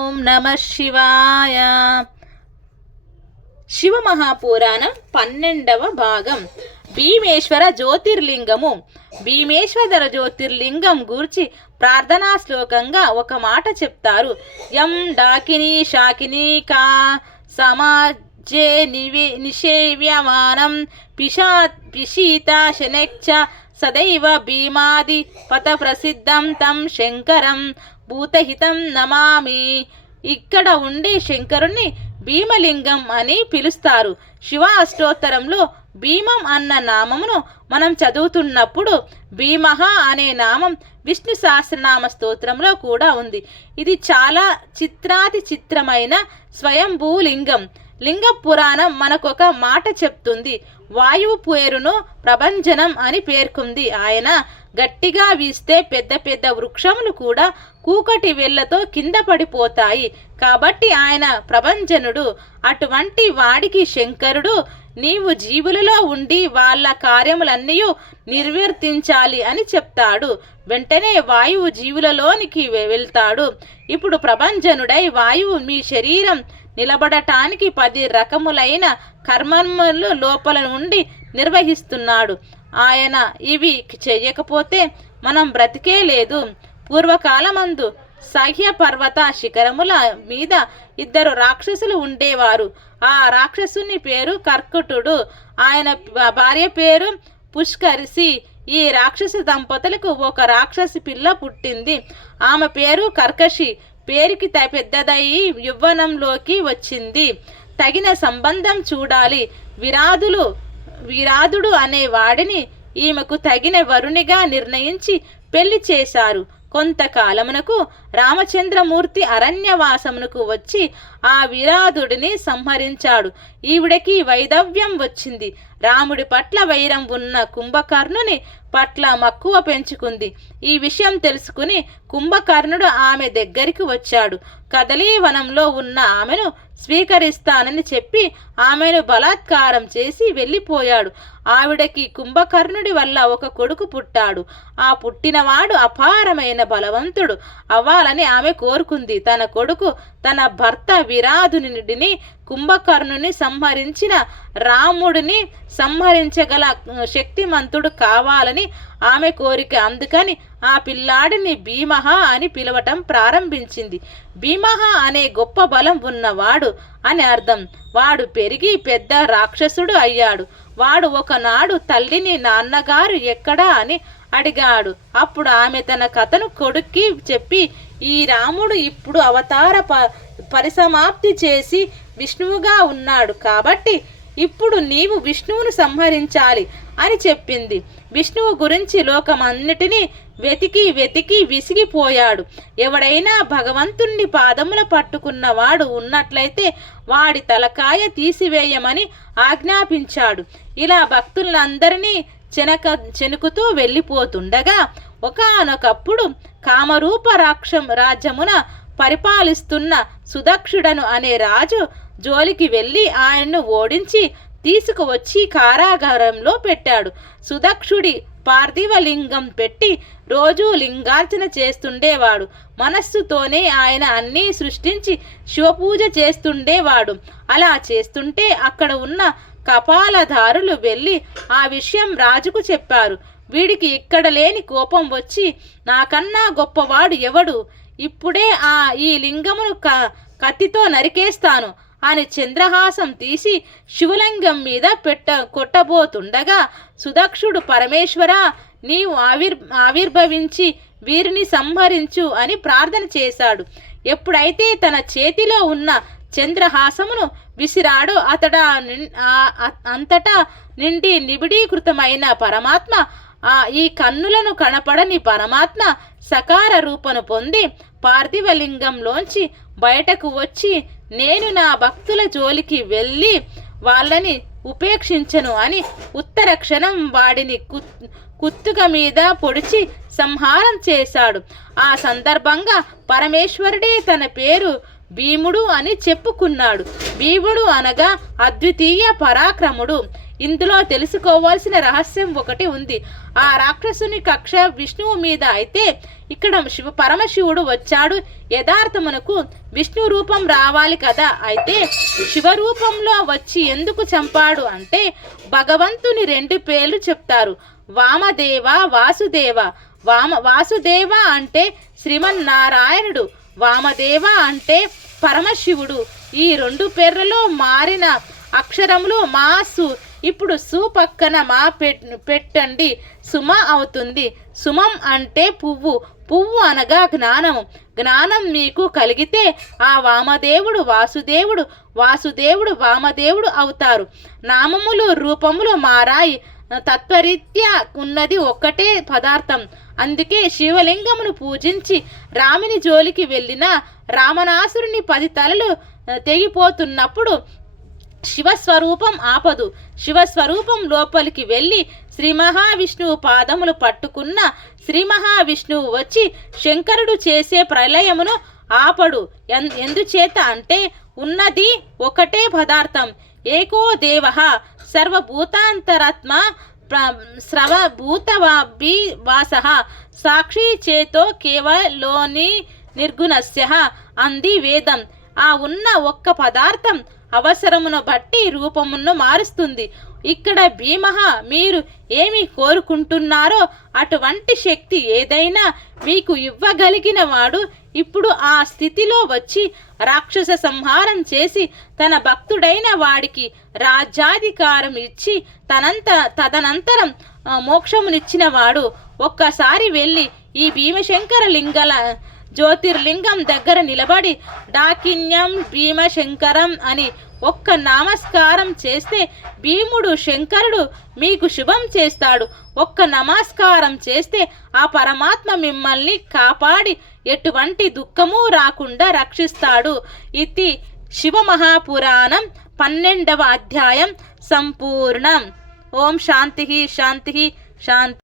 ఓం నమ శివాయ. శివమహాపురాణం 12వ భాగం. భీమేశ్వర జ్యోతిర్లింగము. భీమేశ్వర జ్యోతిర్లింగం గూర్చి ప్రార్థనా శ్లోకంగా ఒక మాట చెప్తారు. యం డాకిని శాకిని కా సమాజే నిషేవ్యమానం పిశీత శనెచ్చ సదైవ భీమాది పత ప్రసిద్ధం తం శంకరం భూతహితం నమామి. ఇక్కడ ఉండే శంకరుణ్ణి భీమలింగం అని పిలుస్తారు. శివ అష్టోత్తరంలో భీమం అన్న నామమును మనం చదువుతున్నప్పుడు భీమహ అనే నామం విష్ణు సహస్రనామ స్తోత్రంలో కూడా ఉంది. ఇది చాలా చిత్రాతి చిత్రమైన స్వయంభూలింగం. లింగ పురాణం మనకొక మాట చెప్తుంది. వాయువు పేరును ప్రభంజనం అని పేర్కొంది. ఆయన గట్టిగా వీస్తే పెద్ద పెద్ద వృక్షములు కూడా కూకటి వేళ్లతో కింద పడిపోతాయి. కాబట్టి ఆయన ప్రభంజనుడు. అటువంటి వాడికి శంకరుడు నీవు జీవులలో ఉండి వాళ్ళ కార్యములన్నీ నిర్వర్తించాలి అని చెప్తాడు. వెంటనే వాయువు జీవులలోనికి వెళ్తాడు. ఇప్పుడు ప్రభంజనుడై వాయువు మీ శరీరం నిలబడటానికి 10 రకములైన కర్మములు లోపల నుండి నిర్వహిస్తున్నాడు. ఆయన ఇవి చేయకపోతే మనం బ్రతికే లేదు. పూర్వకాలమందు సహ్య పర్వత శిఖరముల మీద 2 రాక్షసులు ఉండేవారు. ఆ రాక్షసుని పేరు కర్కటుడు, ఆయన భార్య పేరు పుష్కరిసి. ఈ రాక్షస దంపతులకు ఒక రాక్షసి పిల్ల పుట్టింది. ఆమె పేరు కర్కశి. పేరుకి పెద్దదయ్యి యవ్వనంలోకి వచ్చింది. తగిన సంబంధం చూడాలి. విరాధుడు అనే వాడిని ఈమెకు తగిన వరునిగా నిర్ణయించి పెళ్లి చేశారు. కొంతకాలమునకు రామచంద్రమూర్తి అరణ్యవాసమునకు వచ్చి ఆ విరాధుడిని సంహరించాడు. ఈవిడకి వైధవ్యం వచ్చింది. రాముడి పట్ల వైరం ఉన్న కుంభకర్ణుని పట్ల మక్కువ పెంచుకుంది. ఈ విషయం తెలుసుకుని కుంభకర్ణుడు ఆమె దగ్గరికి వచ్చాడు. కదలీవనంలో ఉన్న ఆమెను స్వీకరిస్తానని చెప్పి ఆమెను బలాత్కారం చేసి వెళ్ళిపోయాడు. ఆవిడకి కుంభకర్ణుడి వల్ల ఒక కొడుకు పుట్టాడు. ఆ పుట్టినవాడు అపారమైన బలవంతుడు అవ్వాలని ఆమె కోరుకుంది. తన కొడుకు తన భర్త విరాధునిడిని కుంభకర్ణుని సంహరించిన రాముడిని సంహరించగల శక్తిమంతుడు కావాలని ఆమె కోరిక. అందుకని ఆ పిల్లాడిని భీమహ అని పిలవటం ప్రారంభించింది. భీమహ అనే గొప్ప బలం ఉన్నవాడు అని అర్థం. వాడు పెరిగి పెద్ద రాక్షసుడు అయ్యాడు. వాడు ఒకనాడు తల్లిని నాన్నగారు ఎక్కడా అని అడిగాడు. అప్పుడు ఆమె తన కథను కొడుక్కి చెప్పి, ఈ రాముడు ఇప్పుడు అవతార పరిసమాప్తి చేసి విష్ణువుగా ఉన్నాడు. కాబట్టి ఇప్పుడు నీవు విష్ణువును సంహరించాలి అని చెప్పింది. విష్ణువు గురించి లోకమన్నిటినీ వెతికి విసిగిపోయాడు. ఎవడైనా భగవంతుణ్ణి పాదముల పట్టుకున్నవాడు ఉన్నట్లయితే వాడి తలకాయ తీసివేయమని ఆజ్ఞాపించాడు. ఇలా భక్తులందరినీ చెనుకుతూ వెళ్ళిపోతుండగా ఒకానొకప్పుడు కామరూప రాజ్యమున పరిపాలిస్తున్న సుదక్షుడను అనే రాజు జోలికి వెళ్ళి ఆయన్ను ఓడించి తీసుకువచ్చి కారాగారంలో పెట్టాడు. సుదక్షుడి పార్థివ లింగం పెట్టి రోజూ లింగార్చన చేస్తుండేవాడు. మనస్సుతోనే ఆయన అన్నీ సృష్టించి శివపూజ చేస్తుండేవాడు. అలా చేస్తుంటే అక్కడ ఉన్న కపాలధారులు వెళ్ళి ఆ విషయం రాజుకు చెప్పారు. వీడికి ఇక్కడ లేని కోపం వచ్చి నాకన్నా గొప్పవాడు ఎవడు, ఇప్పుడే ఈ లింగమును కత్తితో నరికేస్తాను అని చంద్రహాసం తీసి శివలింగం మీద కొట్టబోతుండగా సుదక్షుడు పరమేశ్వర నీవు ఆవిర్భవించి వీరిని సంహరించు అని ప్రార్థన చేశాడు. ఎప్పుడైతే తన చేతిలో ఉన్న చంద్రహాసమును విసిరాడో అంతటా నిండి నిబిడీకృతమైన పరమాత్మ, ఈ కన్నులను కనపడని పరమాత్మ సకార రూపను పొంది పార్థివలింగంలోంచి బయటకు వచ్చి నేను నా భక్తుల జోలికి వెళ్ళి వాళ్ళని ఉపేక్షించను అని ఉత్తర క్షణం వాడిని కుత్తుక మీద పొడిచి సంహారం చేశాడు. ఆ సందర్భంగా పరమేశ్వరుడే తన పేరు భీముడు అని చెప్పుకున్నాడు. భీముడు అనగా అద్వితీయ పరాక్రముడు. ఇందులో తెలుసుకోవాల్సిన రహస్యం ఒకటి ఉంది. ఆ రాక్షసుని కక్ష విష్ణువు మీద అయితే ఇక్కడ పరమశివుడు వచ్చాడు. యథార్థమునకు విష్ణు రూపం రావాలి కదా, అయితే శివరూపంలో వచ్చి ఎందుకు చంపాడు అంటే భగవంతుని 2 పేర్లు చెప్తారు, వామదేవ, వాసుదేవ. వాసుదేవ అంటే శ్రీమన్నారాయణుడు, వామదేవ అంటే పరమశివుడు. ఈ 2 పేర్లలో మారిన అక్షరములు మాసు. ఇప్పుడు సు పక్కన మా పెట్టండి, సుమ అవుతుంది. సుమం అంటే పువ్వు, పువ్వు అనగా జ్ఞానము. జ్ఞానం మీకు కలిగితే ఆ వామదేవుడు వాసుదేవుడు, వాసుదేవుడు వామదేవుడు అవుతారు. నామములు రూపములు మారాయి, తత్వరీత్యా ఉన్నది ఒక్కటే పదార్థం. అందుకే శివలింగమును పూజించి రాముని జోలికి వెళ్ళిన రామనాసురుని 10 తలలు తెగిపోతున్నప్పుడు శివస్వరూపం ఆపదు. శివస్వరూపం లోపలికి వెళ్ళి శ్రీ మహావిష్ణువు పాదములు పట్టుకున్న శ్రీ మహావిష్ణువు వచ్చి శంకరుడు చేసే ప్రళయమును ఆపడు. ఎందుచేత అంటే ఉన్నది ఒకటే పదార్థం. ఏకో దేవ సర్వభూతాంతరాత్మ స్రవభూతవాస సాక్షి చేతో కేవలోని నిర్గుణస్య అంది వేదం. ఆ ఉన్న ఒక్క పదార్థం అవసరమును బట్టి రూపమును మారుస్తుంది. ఇక్కడ భీమః మీరు ఏమి కోరుకుంటున్నారో అటువంటి శక్తి ఏదైనా మీకు ఇవ్వగలిగిన వాడు ఇప్పుడు ఆ స్థితిలో వచ్చి రాక్షస సంహారం చేసి తన భక్తుడైన వాడికి రాజ్యాధికారం ఇచ్చి తదనంతరం మోక్షమునిచ్చిన వాడు. ఒక్కసారి వెళ్ళి ఈ భీమశంకర జ్యోతిర్లింగం దగ్గర నిలబడి డాకిన్యం భీమశంకరం అని ఒక్క నమస్కారం చేస్తే భీముడు శంకరుడు మీకు శుభం చేస్తాడు. ఒక్క నమస్కారం చేస్తే ఆ పరమాత్మ మిమ్మల్ని కాపాడి ఎటువంటి దుఃఖము రాకుండా రక్షిస్తాడు. ఇది శివమహాపురాణం 12వ అధ్యాయం సంపూర్ణం. ఓం శాంతి శాంతి శాంతి.